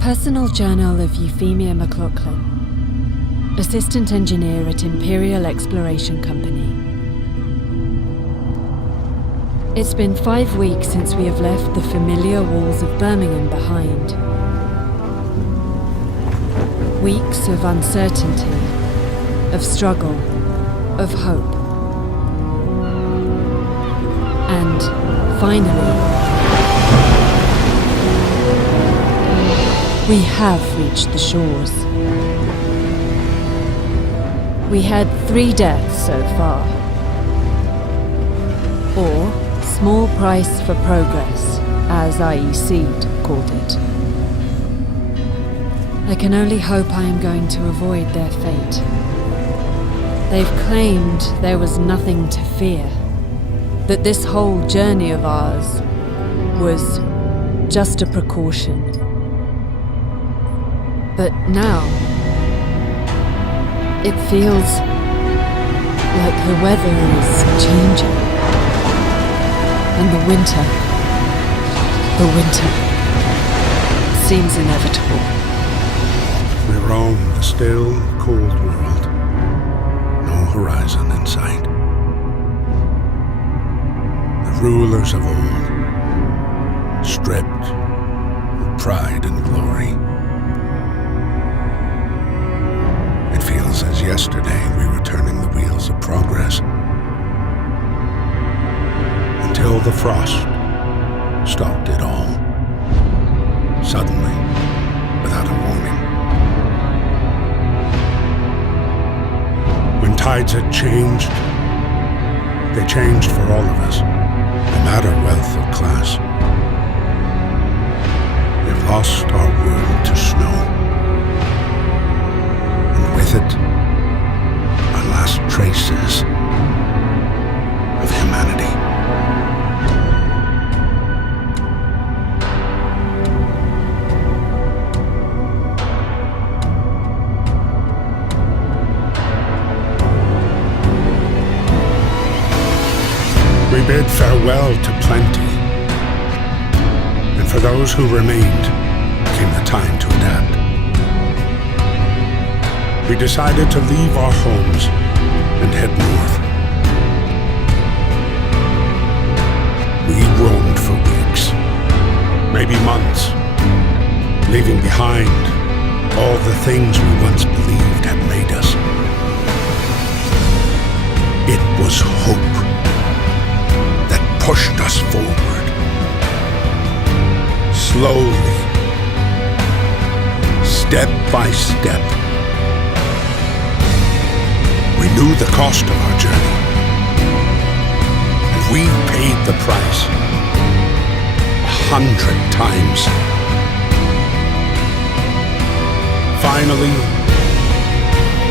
Personal Journal of Euphemia McLaughlin, Assistant Engineer at Imperial Exploration Company. It's been 5 weeks since we have left the familiar walls of Birmingham behind. Weeks of uncertainty, of struggle, of hope. And finally, we have reached the shores. We had 3 deaths so far. Or small price for progress, as IEC called it. I can only hope I am going to avoid their fate. They've claimed there was nothing to fear, that this whole journey of ours was just a precaution. But now, it feels like the weather is changing. And the winter seems inevitable. We roam the still, cold world. No horizon in sight. The rulers of old, stripped of pride and glory. It feels as yesterday we were turning the wheels of progress. Until the frost stopped it all. Suddenly, without a warning. When tides had changed, they changed for all of us, no matter wealth or class. We've lost our world to snow. And with it, our last traces of humanity. We bid farewell to plenty, and for those who remained came the time to adapt. We decided to leave our homes and head north. We roamed for weeks, maybe months, leaving behind all the things we once believed had made us. It was hope pushed us forward. Slowly, step by step. We knew the cost of our journey, and we paid the price 100 times. Finally,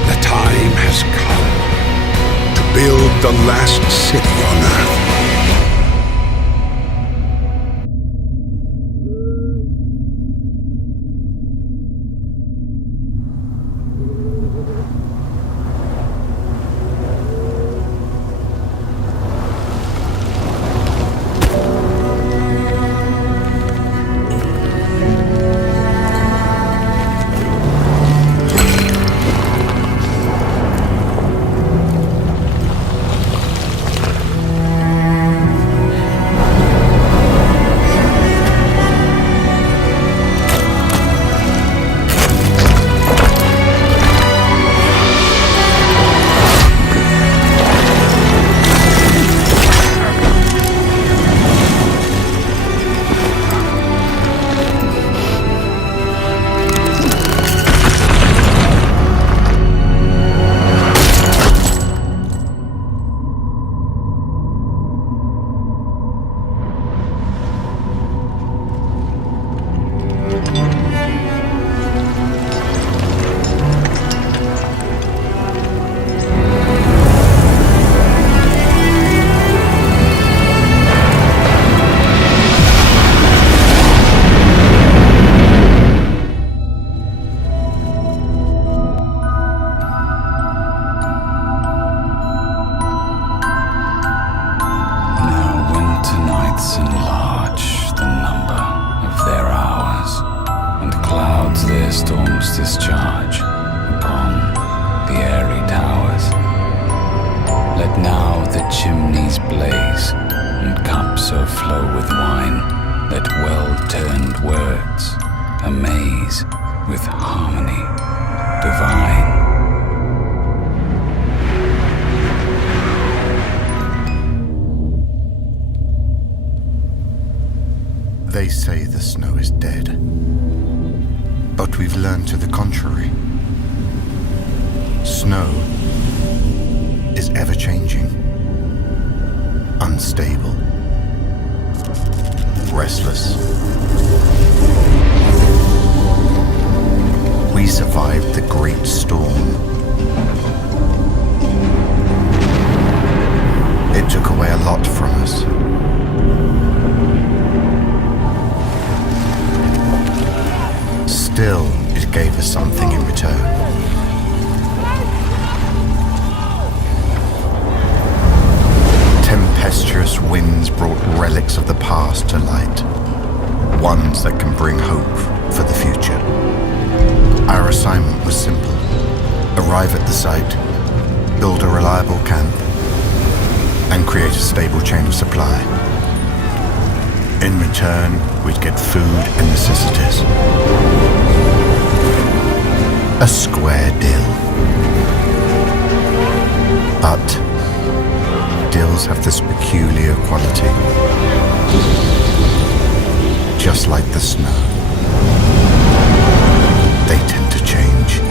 the time has come to build the last city on Earth. holds this charge upon the airy towers. Let now the chimneys blaze, and cups o'erflow with wine. Let well-turned words amaze with harmony divine. They say the snow is dead, but we've learned to the contrary. Snow is ever-changing, unstable, restless. We survived the great storm. It took away a lot from us. Still, it gave us something in return. Tempestuous winds brought relics of the past to light, ones that can bring hope for the future. Our assignment was simple: arrive at the site, build a reliable camp, and create a stable chain of supply. In return, we'd get food and necessities. A square deal. But deals have this peculiar quality. Just like the snow, they tend to change.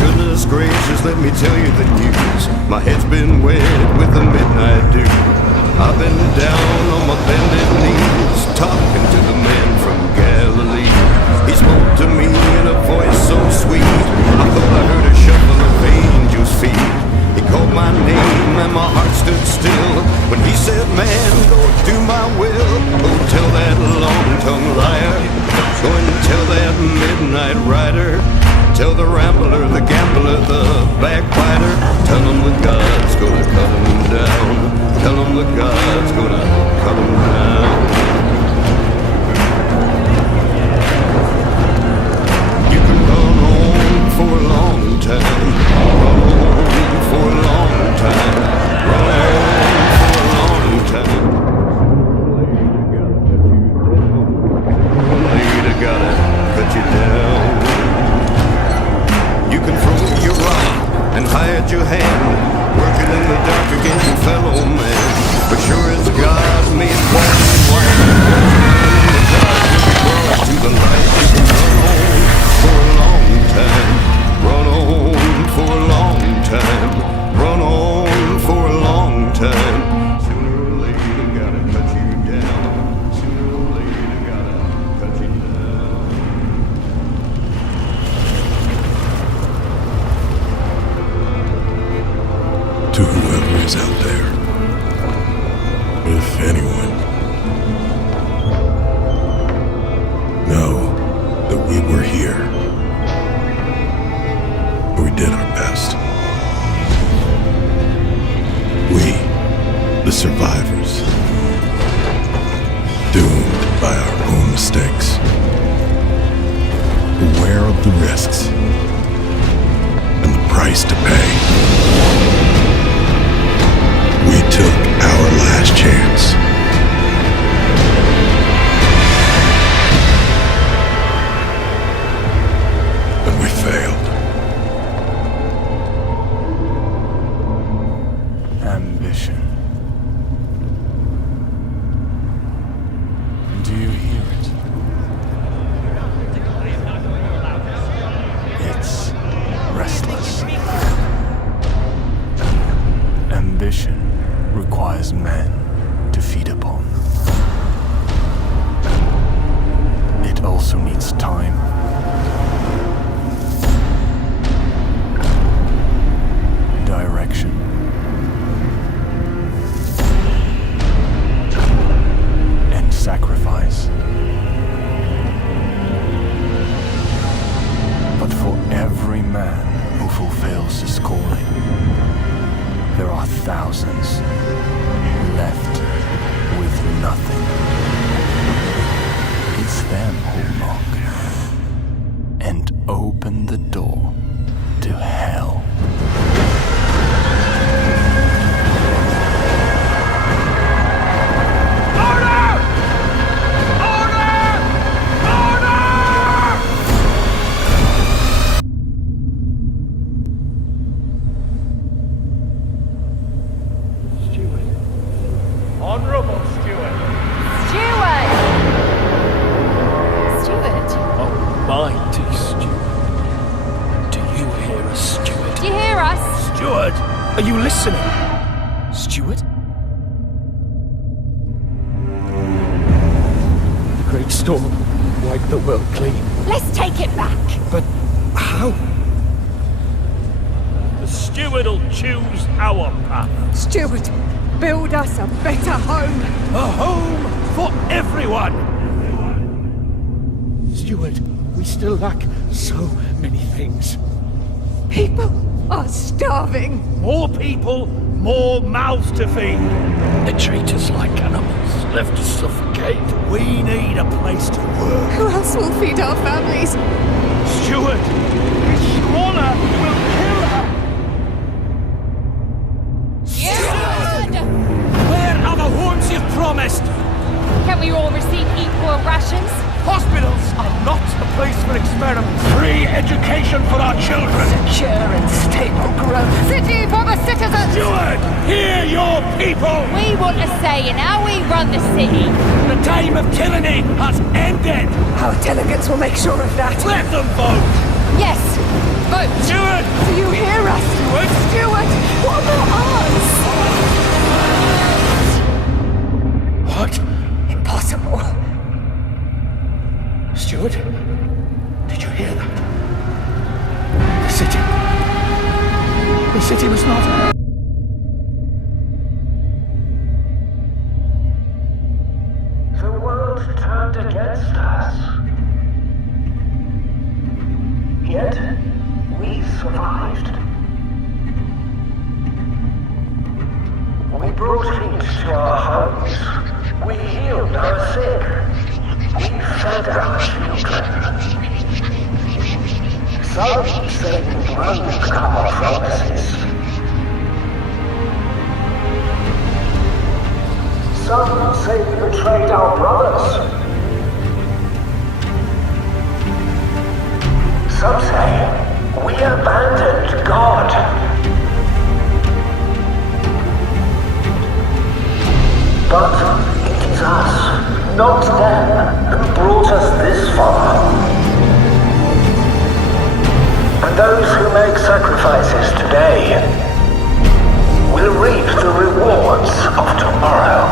Goodness gracious, let me tell you the news. My head's been wet with the midnight dew. I've been down on my bended knees, talking to the man from Galilee. He spoke to me in a voice so sweet, I thought I heard a shuffle of angels' feet. He called my name and my heart stood still when he said, man, go do my will. Go tell that long-tongued liar, go and tell that midnight rider, tell the rambler, the gambler, the backbiter, tell him the God's gonna cut him down. Tell him the God's gonna cut him down. You can run on for a long time, run on for a long time, run on for a long time. Later gotta cut you down. You can throw your rock and hide your hand, working in the dark against your fellow man. But sure as God made black and white, in the dark will be brought to the light. You can run on for a long time, run on for a long time, run on for a long time. Sooner or later gotta cut you down. Sooner or later gotta cut you down. To whoever is out there, if anyone, know that we were here. We did our best. We, the survivors, doomed by our own mistakes, aware of the risks and the price to pay. We took our last chance. And we failed. Ambition. Do you hear it? It's restless. Ambition requires men to feed mighty Steward. Do you hear us, Steward? Do you hear us? Steward, are you listening? Steward? The great storm wiped the world clean. Let's take it back. But how? The Steward'll choose our path. Steward, build us a better home. A home for everyone! Steward, we still lack so many things. People are starving. More people, more mouths to feed. They treat us like animals, left to suffocate. We need a place to work. Who else will feed our families? Steward, this squalor will kill her. Steward! Where are the homes you've promised? Can we all receive equal rations? Hospitals are not a place for experiments. Free education for our children. Secure and stable growth. City for the citizens! Steward, hear your people! We want a say in how we run the city. The time of tyranny has ended. Our delegates will make sure of that. Let them vote. Yes, vote. Steward! Do you hear us? Steward! Steward, what about us? What? Impossible. Steward? Did you hear that? The city. The city was not... The world turned against us. Yet, we survived. We brought heat to our homes. We healed our sick. We fed our children. Some say we broke our promises. Some say we betrayed our brothers. Some say we abandoned God. But it is us, not them, who brought us this far. And those who make sacrifices today will reap the rewards of tomorrow.